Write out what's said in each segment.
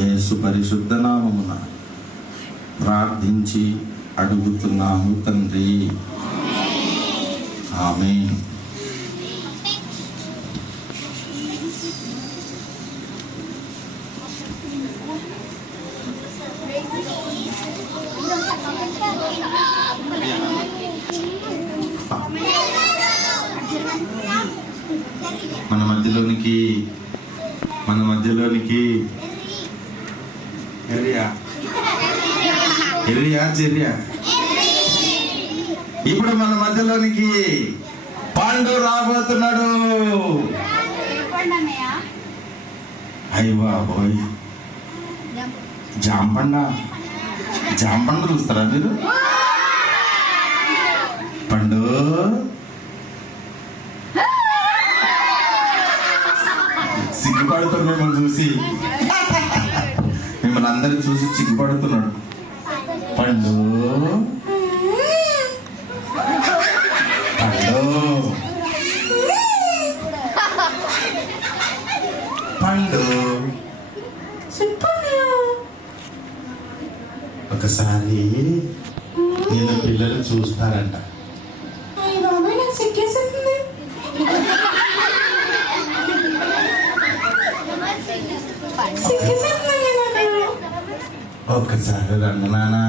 యేసు పరిశుద్ధ నామమున ప్రార్థించి అడుగుతున్నాము తండ్రి, ఆమేన్. మన మధ్యలోనికి ఇప్పుడు మన మధ్యలోనికి పండు రాబోతున్నాడు. అయ్య బాబోయ్, జాంపండ చూస్తారా మీరు? పండు సిగ్గుపడుతున్నాడు మిమ్మల్ని చూసి, మిమ్మల్ని అందరిని చూసి సిగ్గుపడుతున్నాడు. పండు పండు ఒకసారి నేను పిల్లలు చూస్తారంట. ఒక్కసారి రండి నానా.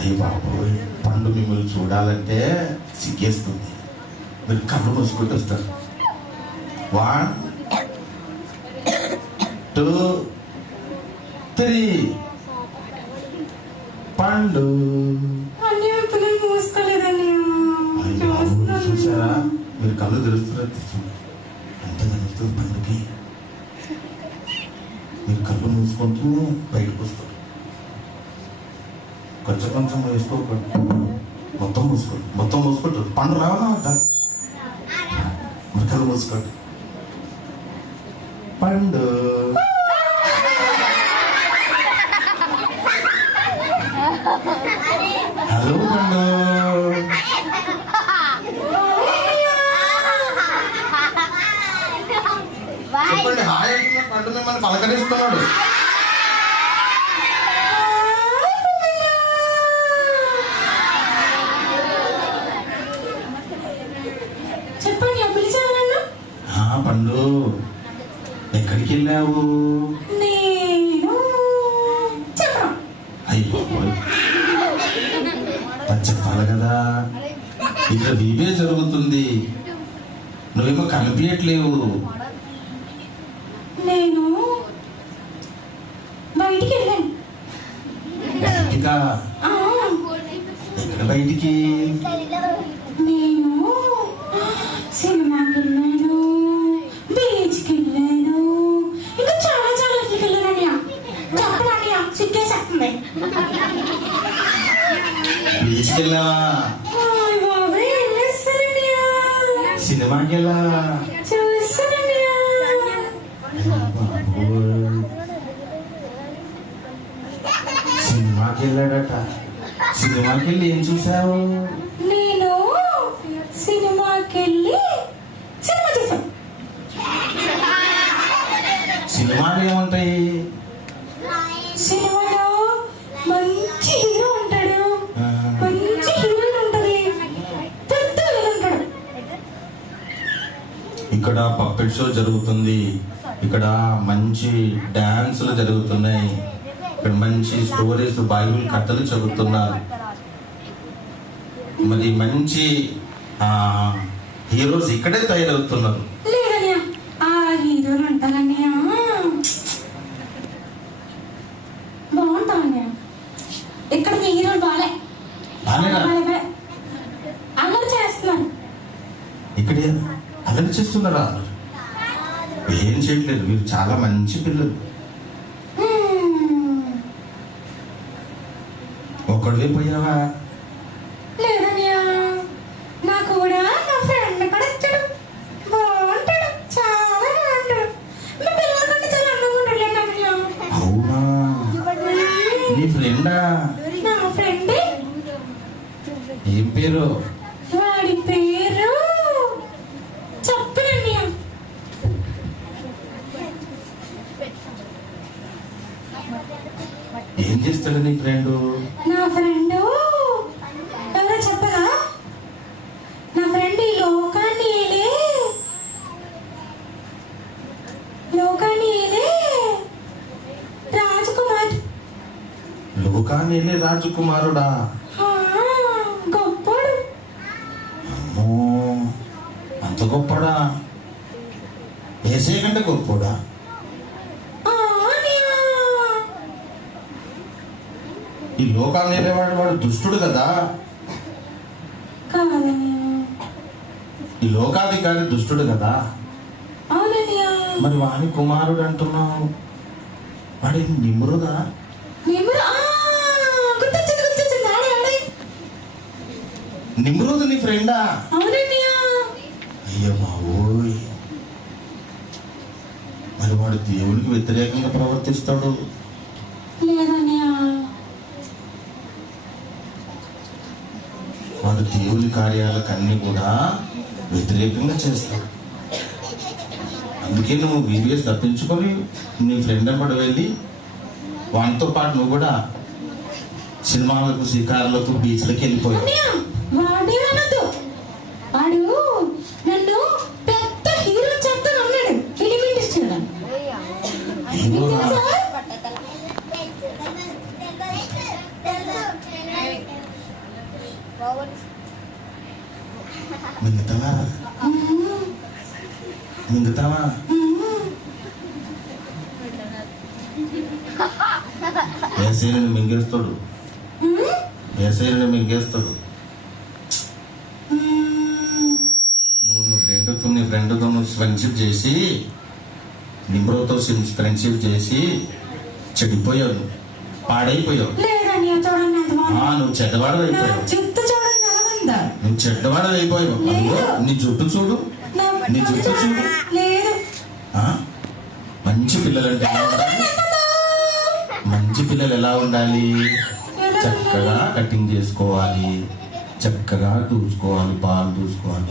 అయ్య బాబోయ్, పండు మిమ్మల్ని చూడాలంటే సిగ్గేస్తుంది. మీరు కళ్ళు మూసుకుంటూ వస్తారు. 1 2 3 పండు. చూసారా, మీరు కళ్ళు తెరుస్తున్నారు. ఎంత కలుస్తుంది పండుకి. మీరు కళ్ళు మూసుకుంటూ బయటకు వస్తారు. కొంచెం వేసుకోకండి, మొత్తం మూసుకుంటారు. పండు రావాలా అంట. మరి కళ్ళు మూసుకోండి. పండు హలో పండు. చెప్పండి హాయ్. పండు మిమ్మల్ని పలకరిస్తున్నాడు. పండు ఎక్కడికి వెళ్ళావు? అయ్యో చెప్పాలి కదా, ఇక్కడ వీవే జరుగుతుంది. నువ్వేమో కనిపించట్లేవు. నేను బయటికి వెళ్ళాను. బయటికా? ఎక్కడ బయటికి? నేను సినిమాకి వెళ్ళాను, బీచ్కి వెళ్ళాను, ఇంకా చాలా వెళ్ళానని చెప్పడానికి సిగ్గేసేస్తుంది. బీచ్కి వెళ్ళావా? సినిమాకి వెళ్ళా? సినిమాకి వెళ్ళాడట. సినిమాకి వెళ్ళి ఏం చూసావు? నేను సినిమాకి వెళ్ళి సినిమా చూసాను. సినిమాలు ఏముంటాయి? సినిమాలో మంచి హీరో ఉంటాడు, మంచి హీరోయిన్ ఉంటది, పెద్ద ఉంటాడు. ఇక్కడ పప్పెట్ షో జరుగుతుంది. ఇక్కడ మంచి డాన్సులు జరుగుతున్నాయి. ఇక్కడ మంచి స్టోరీస్, బైబిల్ కథలు చదువుతున్నారు. మరి మంచి హీరోస్ ఇక్కడే తయారవుతున్నారు. లేదన్నయ్య, ఆ హీరోలు ఉంటారన్నయ్య, బాగుంటారన్నయ్య. ఇక్కడ మీ హీరోలు బాలే అల్లరి చేస్తున్నారు. ఇక్కడే అల్లరి చేస్తున్నారా? ఏం చేయట్లేదు. మీరు చాలా మంచి పిల్లలు. ఒక్కడివే పోయావా? లేదన్నయ్య, నాకు కూడా నా ఫ్రెండ్ కూడా వచ్చాడు. బాగుంటాడు, చాలా బాగుంటాడు. మీ పిల్లలకంటే చాలా అందంగా ఉంటాడు. అవునా? నీ ఫ్రెండా? నా ఫ్రెండ్. ఏం పేరు? వాడి పేరు చెప్పనన్నయ్య. ఏం చేస్తాడు నీ ఫ్రెండ్? నా ఫ్రెండ్ ఎవరో చెప్పరా? నా ఫ్రెండ్ ఈ లోకాన్ని రాజకుమార్. లోకాన్ని రాజకుమారుడా? గొప్పడు. అమ్మో, అంత గొప్పడా? ఏసే కంటే గొప్పడా? ఈ లోకాన్ని వెళ్ళేవాడు వాడు దుష్టుడు కదా. ఈ లోకాధికారి దుష్టుడు కదా. మరి వాని కుమారుడు అంటున్నావు, వాడి నిమ్రుదా? నిమ్రుదు నీ ఫ్రెండా? అయ్యో బాబోయ్, మరి వాడు దేవునికి వ్యతిరేకంగా ప్రవర్తిస్తాడు. వాడు దేవుని కార్యాలకన్నీ కూడా వ్యతిరేకంగా చేస్తాడు. అందుకే నువ్వు వీడియోస్ తప్పించుకొని నీ ఫ్రెండ్ అమ్మడు వెళ్ళి వాటితో పాటు నువ్వు కూడా సినిమాలకు, షికారులకు, బీచ్లకు వెళ్ళిపోయావు. వాడు నన్ను పెద్ద హీరో చెప్తాను అన్నాడు. మింగుతావా? ఏసైని మింగేస్తాడు, ఏసైని మింగేస్తాడు. నీ ఫ్రెండ్తో నువ్వు ఫ్రెండ్షిప్ చేసి, నిమ్రోతో ఫ్రెండ్షిప్ చేసి చెడిపోయావు, పాడైపోయావు. నువ్వు చెడ్డవాడు అయిపోయావు. నువ్వు చెడ్డవాడు అయిపోయావు. నీ జుట్టు చూడు, నీ జుట్టు చూడు. మంచి పిల్లలంటే మంచి పిల్లలు ఎలా ఉండాలి? చక్కగా కటింగ్ చేసుకోవాలి, చక్కగా దూసుకోవాలి, పాలు దూసుకోవాలి.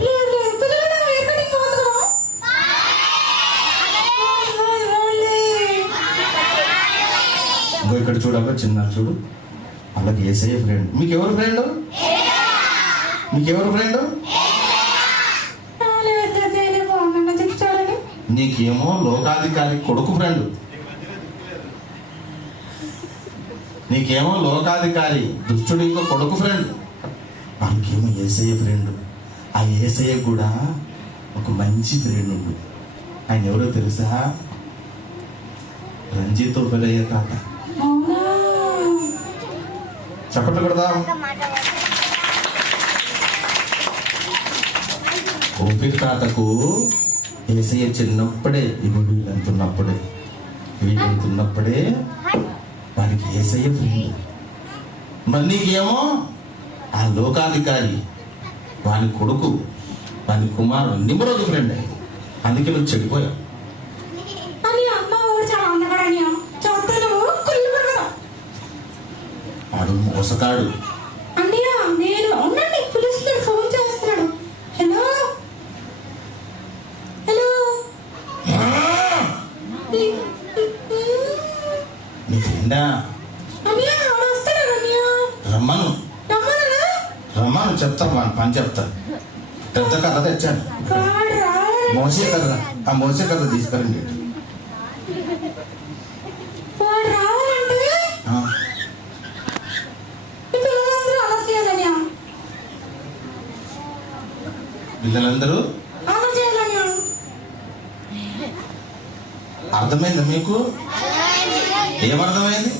ఇక్కడ చూడక చిన్న చూడు, అలాగే ఏసయ్య ఫ్రెండ్. మీకెవరు ఫ్రెండ్? మీకెవరు ఫ్రెండ్? నీకేమో లోకాధికారి కొడుకు ఫ్రెండ్, నీకేమో లోకాధికారి దుష్టుడి కొడుకు ఫ్రెండ్, వాళ్ళకేమో ఏసయ్య ఫ్రెండ్. ఆ ఏసయ్య కూడా ఒక మంచి ఫ్రెండ్ ఉంది. ఆయన ఎవరో తెలుసా? రంజితో పెళ్ళయ్య తాత. చప్పట్లు కొడదాం. ఓపిక తాతకు ఏసయ్య చిన్నప్పుడే, ఇప్పుడు వీళ్ళంతున్నప్పుడే వారికి ఏసయ్య ఫ్రెండ్. మరి నీకేమో ఆ లోకాధికారి వాని కొడుకు, వాని కుమారుడు నిమ్రోదు ఫ్రెండ్. అందుకే నువ్వు చెడిపోయావు. వాడు మోసగాడు. ఫోన్ చేస్తున్నాడు. హలో హలో, నీ ఫ్రెండా? రమ్మను, రమ్మను, చెప్తాను. వాని పని చెప్తాను. పెద్ద కర్ర తెచ్చాను, మోసే కర్ర. ఆ మోసే కర్ర తీసుకురండి. పిల్లలందరూ అర్థమైందా మీకు? ఏమర్థమైంది?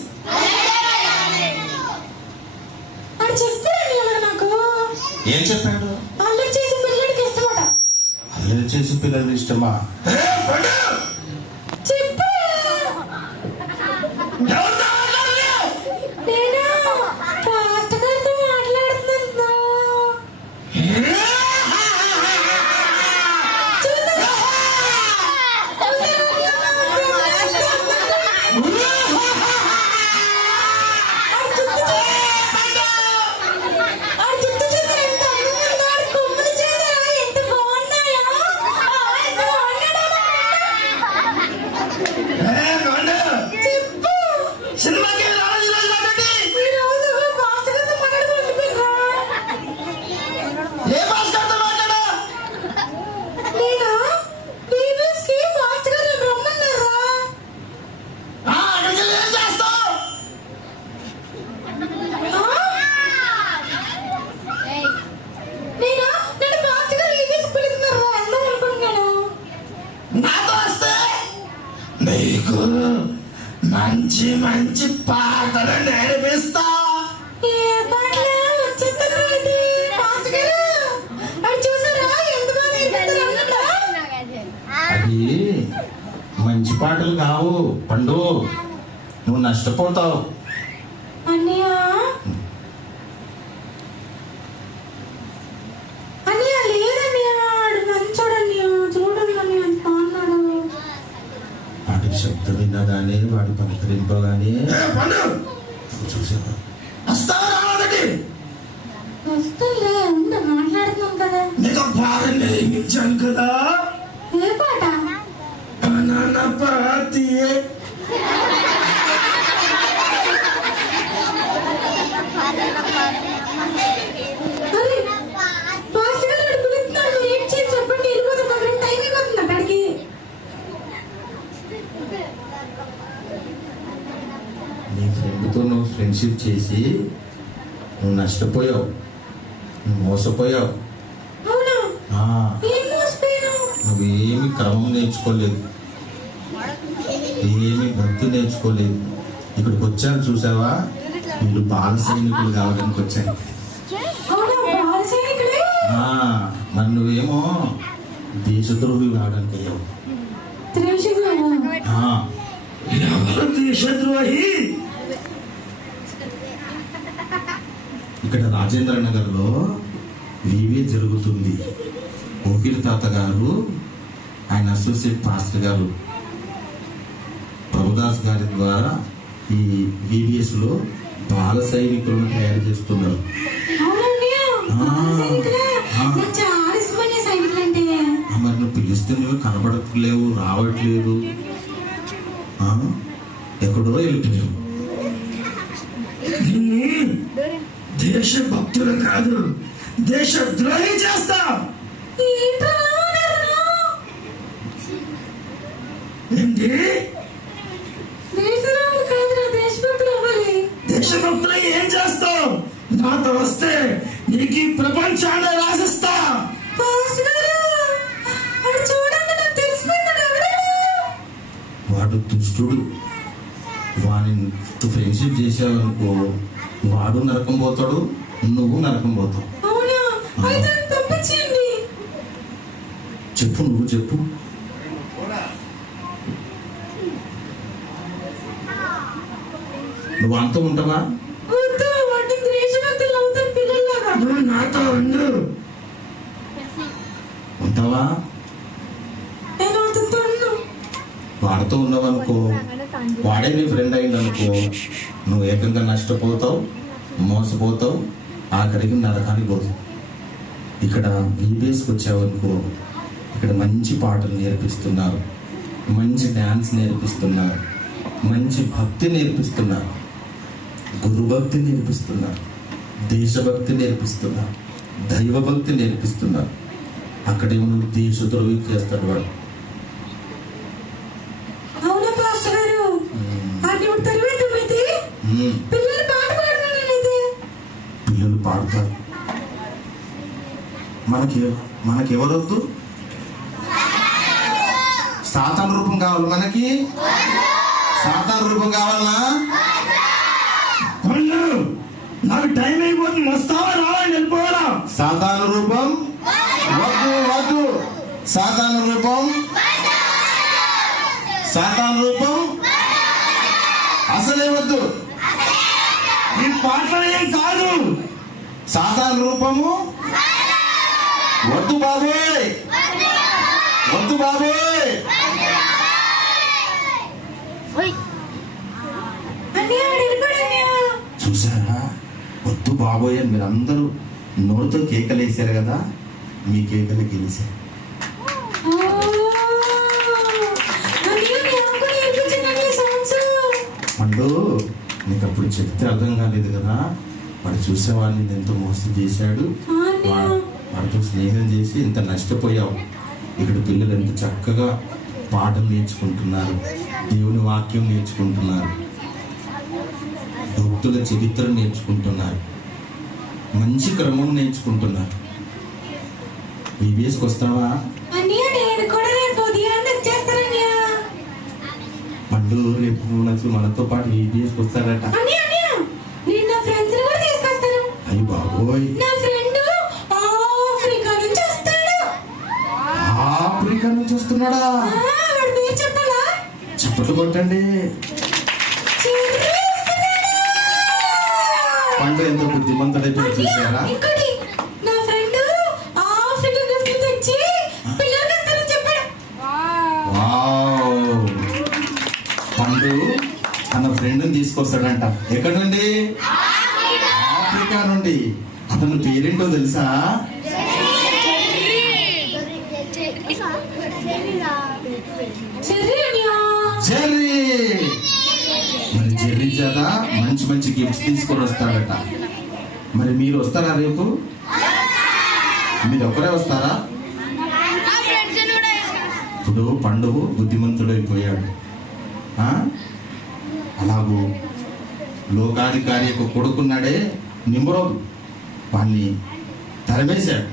ఏం చెప్పాడు? అల్లరి చేసి పిల్లలు ఇష్టమా? నాతో వస్తే నీకు మంచి మంచి పాటలు నేర్పిస్తా. ఏ పాటలు వచ్చేస్తారు ఇది పాస్టర్ గారు? అది చూసారా ఎంత బాగా నేర్పిస్తారు అన్నట్టు? అది మంచి పాటలు కావు పండు, నువ్వు నష్టపోతావు. అన్నయ్య అన్నయ్య లేదన్నయ్య, ఆడు మంచోడు అన్నయ్య, చూడండి అన్నయ్య ఎంత బాగున్నాడు. వాడి శబ్దం వినగానే వాడి పలకరింపగానే చూసావా వస్తావా రావాలండి. వస్తుందిలే, ఉండు మాట్లాడుతున్నాం కదా. నీకు బాగా నేర్పించాను కదా. ఏ పాట? పాతియే అరే పాస్టర్ గారు అడుగుతున్నారు, ఏం చేసి చెప్పండి, వెళ్ళిపోతాం, మాకు టైం అయిపోతుంది అక్కడికి. నీ ఫ్రెండ్తో నువ్వు ఫ్రెండ్షిప్ చేసి నువ్వు నష్టపోయావు, నువ్వు మోసపోయావు. అవునా? ఆ, ఏం మోసపోయాను? నువ్వేమి క్రమం నేర్చుకోలేదు, ఏమి భక్తి నేర్చుకోలేదు. ఇక్కడికి వచ్చాను చూసావా, వీళ్ళు బాల సైనికులు కావడానికి వచ్చాను. అవునా, బాల సైనికుడే? మరి నువ్వేమో దేశద్రోహి కావడానికి అయ్యావు. త్రిశూలం. ఎవరు దేశద్రోహి? ఇక్కడ రాజేంద్ర నగర్ లో వివే జరుగుతుంది. ఓకిల్ తాత గారు, ఆయన అసోసియేట్ పాస్టర్ గారు ప్రభుదాస్ గారి ద్వారా ఈ వివిఎస్ లో బాల సైనికులను తయారు చేస్తున్నారు. అవునండి, బాల సైనికులే. ఆ. నాకు చాలా ఇష్టమైన సైనికులు అంటే. మరి నువ్వు పిలిస్తే నువ్వు కనబడట్లేవు, రావట్లేదు, ఎక్కడో వెళ్ళిపోయావు. దేశభక్తులు కాదు, దేశద్రోహి చేస్తా. ఏంట్రా అలా ఉన్నారు? ఏంటి దేశద్రోహులు కాదురా, దేశభక్తులు అవ్వాలి. దేశభక్తులు ఏం చేస్తావు? నాతో వస్తే నీకు ఈ ప్రపంచాన్ని రాసిస్తా. పాస్టర్ గారు, వాడు చూడండి, నాకు తెలిసిపోయింది ఎవరైనా. వాడు దుష్టుడు, వాడిని ఫ్రెండ్షిప్ చేసావనుకో వాడు నరకం పోతాడు, నువ్వు నరకం పోతావు. అవునా? అయితే నన్ను పంపించండి. చెప్పు, నువ్వు చెప్పు. నువ్వు అంతా ఉంటావా? వద్దు, వాటిని దేశభక్తులు అవుతారు పిల్లల్లాగా. నువ్వు నాతో ఉండు. ఉంటావా? నేను అతనితో ఉన్నాను. వాడితో ఉన్నావనుకో, వాడే నీ ఫ్రెండ్ అయిందనుకో, నువ్వు ఏకంగా నష్టపోతావు, మోసపోతావు, ఆఖరికి నరకానికి పోతావు. ఇక్కడ వీబేస్కి వచ్చావనుకో, ఇక్కడ మంచి పాటలు నేర్పిస్తున్నారు, మంచి డ్యాన్స్ నేర్పిస్తున్నారు, మంచి భక్తి నేర్పిస్తున్నారు, గురుభక్తి నేర్పిస్తున్నారు, దేశభక్తి నేర్పిస్తున్నారు, దైవభక్తి నేర్పిస్తున్నారు. అక్కడేమో నువ్వు దేశద్రోహి చేస్తాడు వాడు. అవునా పాస్టర్ గారు? అది ఇప్పుడు తరివేద్దామైతే పిల్లలు పాట పాడుతున్నాను నేనైతే. పిల్లలు పాడతారు. మనకెవరొద్దు? సాతాను రూపం కావాలి మనకి. సాతాను రూపం కావాలనా? నాకు టైం అయిపోతుంది, వస్తావా రావాలి వెళ్ళిపోవాలా? సాతాను రూపం వద్దు, వద్దు. సాతాను రూపం, సాతాను రూపం అసలే వద్దు. ఈ పాటలు ఏం కాదు. సాతాను రూపము వద్దు బాబోయ్, వద్దు బాబోయ్. చూసారా, వద్దు బాబోయ్ అని మీరందరూ నోరుతో కేకలేసారు కదా, మీ కేకలు గెలిచారు. పండు, నీకు అప్పుడు చెప్తే అర్థం కాలేదు కదా. వాడు చూసేవాడిని ఎంతో మోసం చేశాడు, వాడితో స్నేహం చేసి ఇంత నష్టపోయావు. ఇక్కడ పిల్లలు ఎంత చక్కగా పాఠం నేర్చుకుంటున్నారు, దేవుని వాక్యం నేర్చుకుంటున్నారు, భక్తుల చరిత్ర నేర్చుకుంటున్నారు, మంచి క్రమం నేర్చుకుంటున్నారు. వివేస్కి వస్తావా? నేను కూడా రేపు ఉదయాన్నే నువ్వు నచ్చి మనతో పాటు EBS వస్తాడట. అన్నయ్య అన్నయ్య నేను నా ఫ్రెండ్స్ కూడా తీసుకొస్తాను. అయ్యి బాబోయ్, నా ఫ్రెండ్ ఆఫ్రికా నుంచి వస్తాడు. ఆఫ్రికా నుంచి వస్తున్నాడా? వాడి పేరు చెప్పాలా? చప్పట్లు కొట్టండి. పండు ఎంత బుద్ధిమంతుడైతే చూసారా? ఇంకోటి నా ఫ్రెండ్ ఆఫ్రికా గిఫ్ట్ తెచ్చి పిల్లలకి ఇస్తానని చెప్పాడు. వావ్, పండు తన ఫ్రెండ్ తీసుకొస్తాడంట. ఎక్కడి నుండి? ఆఫ్రికా నుండి. అతని పేరేంటో తెలుసా? చెర్రీ అన్నయ్య. జెర్రీ. మరి జెర్రీ చేత మంచి మంచి గిఫ్ట్స్ తీసుకొని వస్తాడట. మరి మీరు వస్తారా రేపు? మీరు ఒకరే వస్తారా? ఇప్పుడు పండు బుద్ధిమంతుడైపోయాడు. అలాగూ లోకాధికారి యొక్క కొడుకున్నాడే నిమ్రోదు, వాణ్ణి తరిమేశాడు.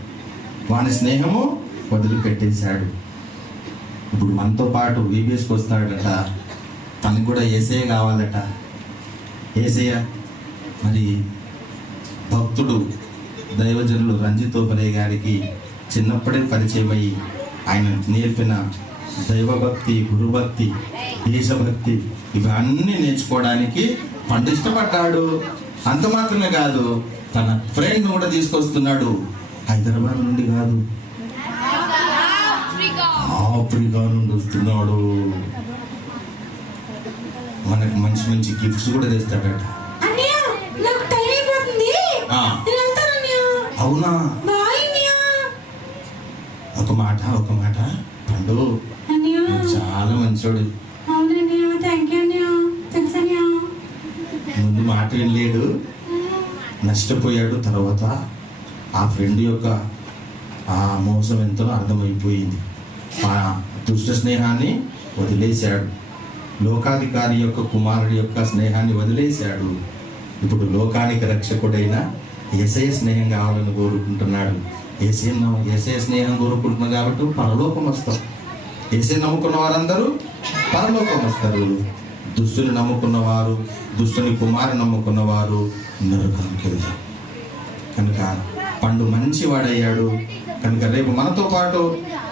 వాని స్నేహము వదిలిపెట్టేశాడు. ఇప్పుడు మనతో పాటు EBSకి వస్తాడట. తనకు కూడా యేసయ్య కావాలట. యేసయ్య మరి భక్తుడు దైవజనులు రంజితోపరే గారికి చిన్నప్పుడే పరిచయం అయ్యి ఆయన నేర్పిన దైవభక్తి, గురుభక్తి, దేశభక్తి ఇవన్నీ నేర్చుకోవడానికి పండు ఇష్టపడ్డాడు. అంత మాత్రమే కాదు, తన ఫ్రెండ్ కూడా తీసుకొస్తున్నాడు. హైదరాబాద్ నుండి కాదు, ఆఫ్రికా నుండి వస్తున్నాడు. మనకు మంచి మంచి గిఫ్ట్స్ కూడా తెస్తాడట. అన్నయ్య నాకు టైం అయిపోతుంది. ఆ. నేను వెళ్తాను అన్నయ్య. అవునా? బాయ్ అన్నయ్య. ఒక మాట పండు అన్నయ్య. నువ్వు చాలా మంచోడు. అవునన్నయ్య, థ్యాంక్ యూ అన్నయ్య. తెలుసు అన్నయ్య. ముందు మాట వెళ్ళాడు, నష్టపోయాడు. తర్వాత ఆ ఫ్రెండ్ యొక్క ఆ మోసం ఎంతో అర్థమైపోయింది. ఆ దుష్ట స్నేహాన్ని వదిలేశాడు. లోకాధికారి యొక్క కుమారుడి యొక్క స్నేహాన్ని వదిలేశాడు. ఇప్పుడు లోకానికి రక్షకుడైన యేసయ్య స్నేహం కావాలని కోరుకుంటున్నాడు. యేసయ్య స్నేహం కోరుకుంటున్నాడు కాబట్టి పరలోకం వస్తాం. యేసయ్య నమ్ముకున్న వారందరూ పరలోకం వస్తారు. దుష్టుని నమ్ముకున్నవారు, దుష్టుని కుమారు నమ్ముకున్నవారు నరకానికి వెళ్తారు. కనుక పండు మంచివాడయ్యాడు. కనుక రేపు మనతో పాటు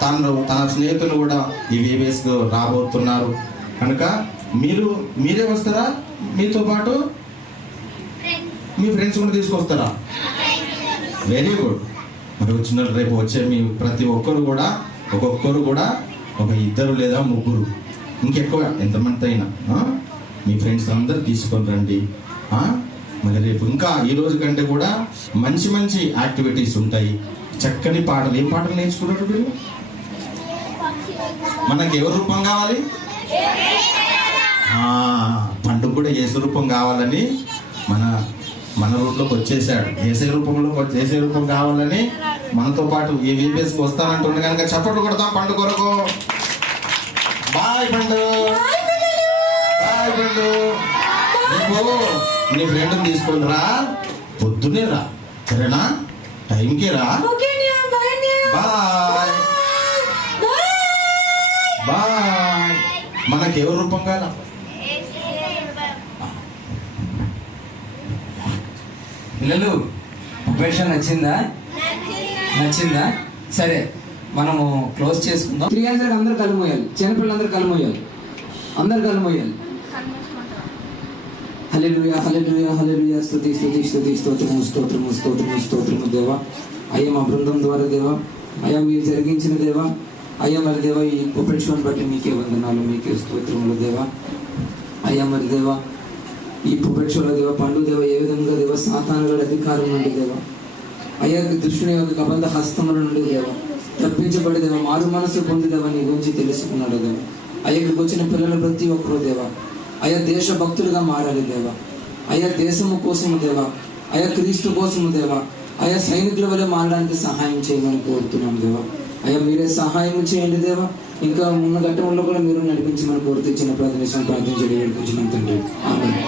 తన స్నేహితులు కూడా ఈ EBSకు రాబోతున్నారు. కనుక మీరే వస్తారా? మీతో పాటు మీ ఫ్రెండ్స్ కూడా తీసుకొస్తారా? Very good. మరి వచ్చిన రేపు వచ్చే మీ ప్రతి ఒక్కరు కూడా ఒక్కొక్కరు కూడా ఒక 2 లేదా 3, ఇంకెక్కువ ఎంతమంది అయినా మీ ఫ్రెండ్స్ అందరు తీసుకొని రండి. మరి రేపు ఇంకా ఈ రోజు కంటే కూడా మంచి మంచి యాక్టివిటీస్ ఉంటాయి. చక్కని పాటలు. ఏం పాటలు నేర్చుకున్నారు మీరు? మనకి ఎవరి రూపం కావాలి? పండుగ కూడా యేసు రూపం కావాలని మన రూట్లోకి వచ్చేసాడు. యేసయ్య రూపం కావాలని మనతో పాటు ఈ EBSకి వస్తానంటుండే కనుక చప్పట్లు కొడతాం పండు కొరకు. బాయ్ పండు. బాయ్ పండు. రేపు నీ ఫ్రెండ్ తీసుకొని రా, పొద్దునే రా, సరేనా? టైంకి రా. Bye bye. మనకి ఎవరు రూపం కాదా? పిల్లలు ఉపేక్ష నచ్చిందా? సరే, మనము క్లోజ్ చేసుకుందాం. 300 అందరు కళ్ళు మోయాలి. చిన్నపిల్లలందరూ కళ్ళు మోయాలి. అందరు కళ్ళు మోయాలి. హల్లెలూయా, హల్లెలూయా, హల్లెలూయా. స్తుతి స్తుతి స్తుతి స్తోత్రము స్తోత్రము స్తోత్రము స్తోత్రము దేవా. అయ్యా మా బృందం ద్వారా దేవా, అయ్యా మీరు జరిగించిన దేవా, అయ్యా మరి దేవా ఈ ఉపేక్షను బట్టి మీకే వందనాలు, మీకే స్తోత్రములు దేవా. అయ్యా మరి దేవా ఈ ఉపేక్షలో దేవా పండు దేవ ఏ విధంగా దేవ సాతానుగడ అధికారం నుండి దేవా, అయ్యా దుష్టుని యొక్క కబంధ హస్తముల నుండి దేవా తప్పించబడి దేవా మారు మనసు పొంది దేవా నీ గురించి తెలుసుకున్నాడు దేవా. అయ్యకి వచ్చిన పిల్లలు ప్రతి ఒక్కరు దేవా అయ్యా దేశ భక్తులుగా మారాలి దేవా. అయ్యా దేశము కోసము దేవా, అయ్యా క్రీస్తు కోసము దేవా, అయ్యా సైనికుల వల్ల మారడానికి సహాయం చేయమని కోరుతున్నాం దేవా. అయ్యా మీరే సహాయం చేయండి దేవా. ఇంకా ఉన్న ఘట్టంలో కూడా మీరు నడిపించమని కోరుతూ చిన్న ప్రార్థన ప్రార్థించడం తండ్రి. ఆమేన్.